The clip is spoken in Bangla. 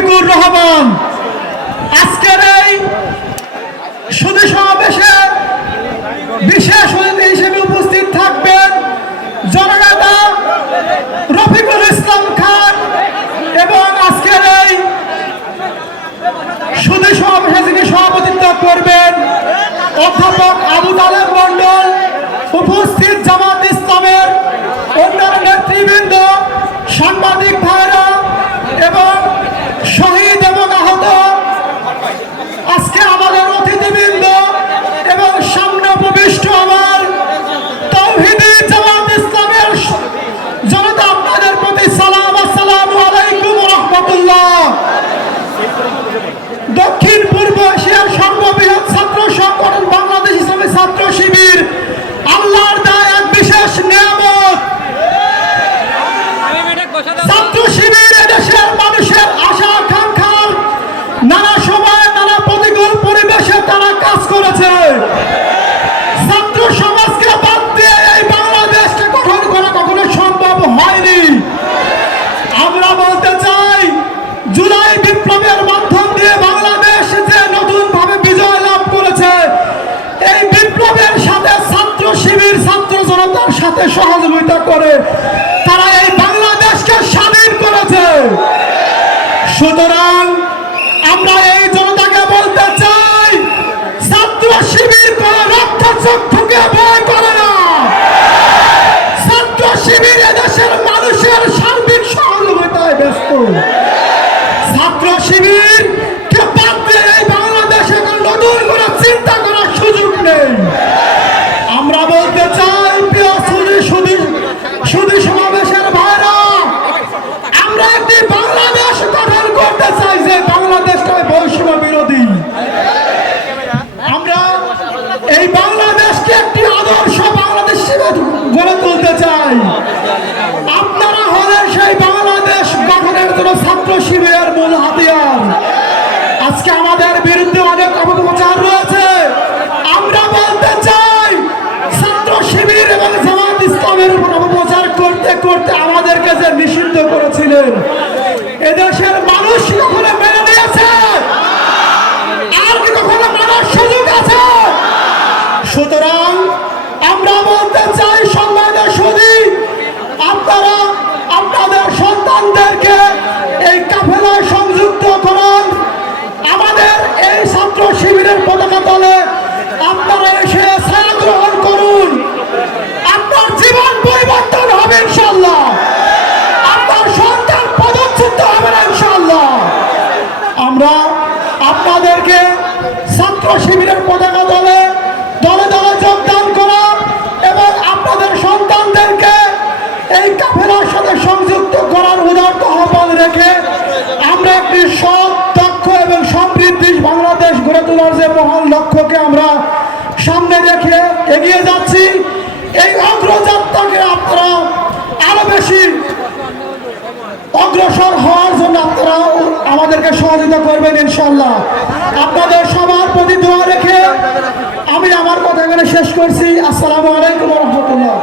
রফিকুর রহমান। আজকের এই সুধী সমাবেশে বিশেষ অতিথি হিসেবে উপস্থিত থাকবেন জননেতা রফিকুল ইসলাম খান এবং আজকের এই সুধী সমাবেশে যিনি সভাপতিত্ব করবেন অধ্যাপক আবু তালেব মন্ডল, উপস্থিত জামাত ইসলামের অন্যান্য নেতৃবৃন্দ, সাংবাদিক ভাইরা এবং শহীদ এবং আহত আজকে আমাদের অতিথিবৃন্দ এবং সামনে উপবিষ্ট আমার তাওহীদি জামাত ইসলামের জনতা, আপনাদের প্রতি সালাম। আসসালামু আলাইকুম ওয়া রাহমাতুল্লাহ। দক্ষিণ পূর্ব এশিয়ার সর্ববৃহৎ ছাত্র সংগঠন বাংলাদেশ ইসলামী ছাত্র শিবির আল্লাহর দেয়া এক বিশেষ নিয়ামত। ছাত্র শিবির এদেশের মানুষের আশা আকাঙ্ক্ষার নানা সময় নানা প্রতিকূল পরিবেশে তারা কাজ করেছে। ছাত্র সমাজকে বাদ দিয়ে এই বাংলাদেশকে গঠন করা কখনো সম্ভব হয়নি। আমরা বলতে চাই, জুলাই বিপ্লবের মাধ্যম দিয়ে বাংলাদেশ যে নতুন ভাবে বিজয় লাভ করেছে, এই বিপ্লবের সাথে ছাত্র শিবির ছাত্র জনতার সাথে সহযোগিতা করে তারা এই বাংলাদেশকে স্বাধীন করেছে। সুতরাং আমরা এই জনতাকে বলতে চাই, ছাত্র শিবির কোন রক্তচক্ষুকে ভয় করে না। ছাত্র শিবির এদেশের মানুষের সার্বিক সহযোগিতায় ব্যস্ত। ছাত্র শিবির কে বাদ দিয়ে এই বাংলাদেশে নতুন করে চিন্তা করার সুযোগ নেই। আমরা বলতে চাই, প্রিয় সুধী সমাবেশের ভাইরা, আমরা একটি বাংলাদেশ গঠন করতে চাই যে বাংলাদেশটা বৈষম্য বিরোধী। আমরা এই বাংলাদেশকে একটি আদর্শ বাংলাদেশ হিসেবে গড়ে তুলতে চাই। আপনারা হলেন সেই বাংলাদেশ গঠনের জন্য ছাত্র শিবিরের মূল হাতিয়ার। আজকে আমাদের বিরুদ্ধে অনেক অপপ্রচার রয়েছে। আমরা বলতে চাই, ছাত্র শিবির এবং জামাত ইসলামের উপর অপপ্রচার করতে করতে আমাদেরকে যে নিষিদ্ধ করেছিলেন, এদেশের মানুষ কখনো মেনে নিয়েছে? আর কি কখনো মানার সুযোগ আছে? সুতরাং আমরা বলতে চাই, সম্মানিত সুধী, আপনারা আপনাদের সন্তানদেরকে এই কাফেলায় সংযুক্ত করুন। আমাদের এই ছাত্র শিবিরের পতাকা তলে আপনারা এসে ছায়া গ্রহণ করুন। আপনার জীবন পরিবর্তন হবে ইনশাআল্লাহ। আপনার সন্তান পদচ্যুত হবে না ইনশাআল্লাহ। আমরা আপনাদেরকে ছাত্র শিবিরের পতাকা তলে দলে দলে যোগদান করা এবং আপনাদের সন্তানদেরকে এই কাফেলার সাথে সংযুক্ত করার উদাত্ত আহ্বান রেখে আমরা একটি সৎ, দক্ষ এবং সমৃদ্ধি বাংলাদেশ গড়ে তোলার যে মহান লক্ষ্যকে আমরা সামনে রেখে এগিয়ে যাচ্ছি। এই অগ্রযাত্রাকে আপনারা আরো বেশি অগ্রসর হওয়ার জন্য আপনারা আমাদেরকে সহযোগিতা করবেন ইনশাআল্লাহ। আপনাদের সবার প্রতি দোয়া রেখে আমি আমার কথা এখানে শেষ করছি। আসসালামু আলাইকুম ওয়া রাহমাতুল্লাহ।